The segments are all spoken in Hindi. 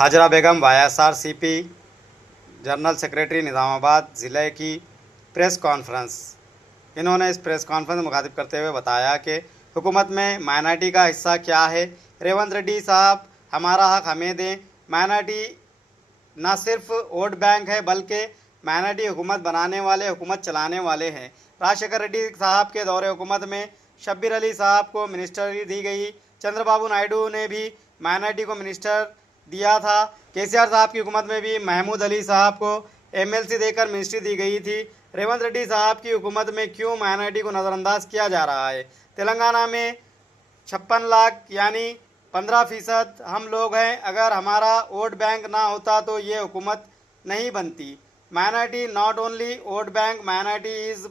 हाजरा बेगम YSRCP जनरल सेक्रेटरी निज़ामाबाद ज़िले की प्रेस कॉन्फ्रेंस। इन्होंने इस प्रेस कॉन्फ्रेंस में मुखातिब करते हुए बताया कि हुकूमत में माइनॉरिटी का हिस्सा क्या है। रेवंत रेड्डी साहब हमारा हक हमें दें। माइनॉरिटी ना सिर्फ वोट बैंक है बल्कि माइनॉरिटी हुकूमत बनाने वाले, हुकूमत चलाने वाले हैं। राजशेखर रेड्डी साहब के दौरे हुकूमत में शब्बीर अली साहब को मिनिस्ट्री दी गई। चंद्रबाबू नायडू ने भी माइनॉरिटी को मिनिस्टर दिया था। केसीआर साहब की हुकूमत में भी महमूद अली साहब को MLC देकर मिनिस्ट्री दी गई थी। रेवंत रेड्डी साहब की हुकूमत में क्यों माइनॉरिटी को नज़रअंदाज किया जा रहा है। तेलंगाना में 56 लाख यानी 15% हम लोग हैं। अगर हमारा वोट बैंक ना होता तो ये हुकूमत नहीं बनती। Minority not only vote bank, minority is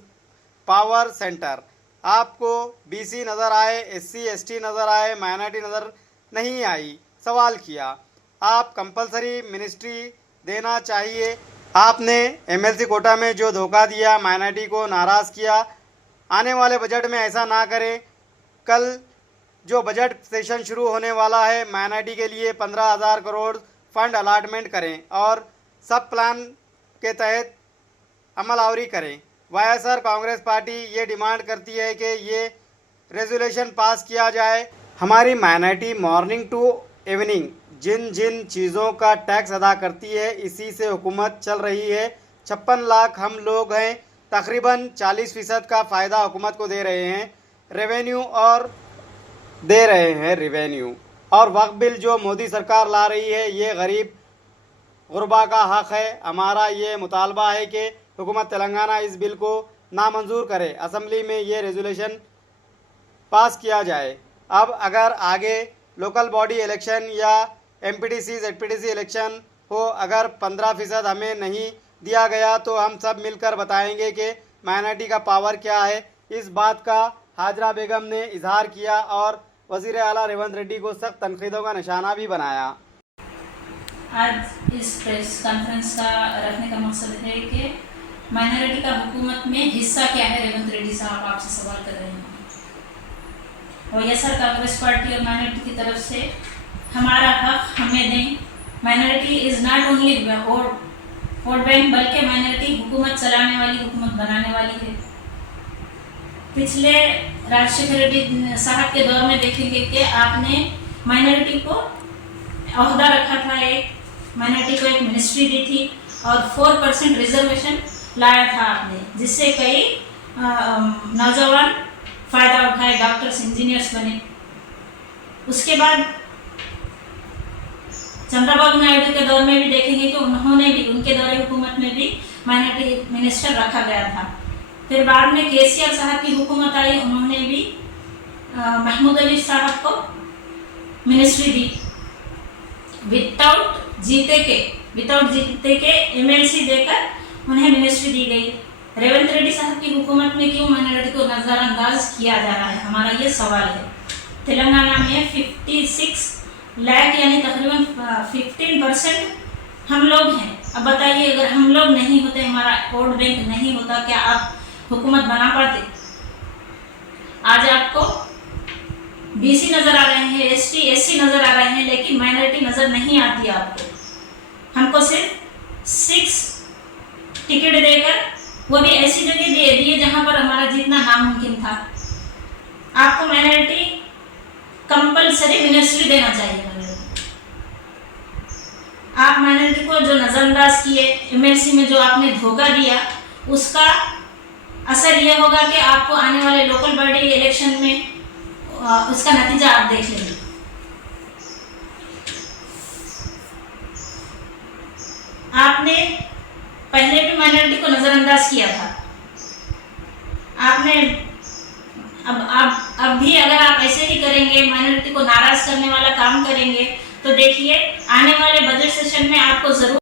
power centre. आपको BC नज़र आए, SC ST नज़र आए, माइनॉरिटी नज़र नहीं आई। सवाल किया आप कंपलसरी मिनिस्ट्री देना चाहिए। आपने MLC कोटा में जो धोखा दिया, माइनॉरिटी को नाराज़ किया। आने वाले बजट में ऐसा ना करें। कल जो बजट सेशन शुरू होने वाला है, माइनॉरिटी के लिए 15,000 करोड़ फंड अलाटमेंट करें और सब प्लान के तहत अमल करें। YSR कांग्रेस पार्टी ये डिमांड करती है कि ये रेजोल्यूशन पास किया जाए। हमारी माइनॉरिटी मॉर्निंग टू इवनिंग जिन जिन चीज़ों का टैक्स अदा करती है, इसी से हुकूमत चल रही है। 56 लाख हम लोग हैं, तकरीबन 40% का फ़ायदा हुकूमत को दे रहे हैं। रेवेन्यू और वक्फ बिल जो मोदी सरकार ला रही है, ये गरीब गुरबा का हक है। हमारा ये मुतालबा है कि हुकूमत तेलंगाना इस बिल को नामंजूर करे, असेंबली में ये रेजोल्यूशन पास किया जाए। अब अगर आगे लोकल बॉडी इलेक्शन या MPTC ZPTC इलेक्शन हो, अगर 15% हमें नहीं दिया गया तो हम सब मिलकर बताएंगे कि माइनॉरिटी का पावर क्या है। इस बात का हाजरा बेगम ने इजहार किया और वज़ीर आला रेवंत रेड्डी को सख्त तनकीदों का निशाना भी बनाया। आज इस प्रेस कॉन्फ्रेंस का रखने का मकसद है कि माइनॉरिटी का हुकूमत में हिस्सा क्या है। रेवंत रेड्डी साहब आपसे सवाल कर रहे हैं। YSR कांग्रेस पार्टी और माइनॉरिटी की तरफ से हमारा हक हमें दें। Minority is not only vote bank बल्कि माइनॉरिटी हुकूमत चलाने वाली, हुकूमत बनाने वाली है। पिछले राजशेखर रेड्डी साहब के दौर में देखेंगे कि आपने माइनॉरिटी को ओहदा रखा था, एक माइनॉरिटी को एक मिनिस्ट्री दी थी और 4% रिजर्वेशन लाया था आपने, जिससे कई नौजवान फ़ायदा उठाए, डॉक्टर्स, इंजीनियर्स बने। उसके बाद चंद्रबाबू नायडू के दौर में भी देखेंगे कि उनके दौरे हुकूमत में भी माइनॉरिटी मिनिस्टर रखा गया था। फिर बाद में केसीआर साहब की हुकूमत आई, उन्होंने भी महमूद अली साहब को मिनिस्ट्री दी विदाउट जीते के MLC देकर उन्हें मिनिस्ट्री दी गई। रेवंत रेड्डी साहब की हुकूमत में क्यों माइनॉरिटी को नज़रअंदाज किया जा रहा है, हमारा ये सवाल है। तेलंगाना में 56 लाख यानी तकरीबन 15% हम लोग हैं। अब बताइए, अगर हम लोग नहीं होते, हमारा वोट बैंक नहीं होता, क्या आप हुकूमत बना पाते? आज आपको BC नज़र आ रहे हैं, ST SC नज़र आ रहे हैं, लेकिन माइनॉरिटी नज़र नहीं आती आपको। हमको सिर्फ 6 टिकट देकर, वो भी ऐसी जगह दे दिए जहाँ पर हमारा जीतना नामुमकिन था। आपको माइनॉरिटी कंपलसरी मिनिस्ट्री देना चाहिए। आप माइनॉरिटी को जो नज़रअंदाज किए, MLC में जो आपने धोखा दिया, उसका असर यह होगा कि आपको आने वाले लोकल बॉडी इलेक्शन में उसका नतीजा आप देख लेंगे। आपने पहले भी माइनॉरिटी को नज़रअंदाज किया था। आपने अब भी अगर आप ऐसे ही करेंगे, माइनॉरिटी को नाराज़ करने वाला काम करेंगे, तो देखिए आने वाले बजट सेशन में आपको ज़रूर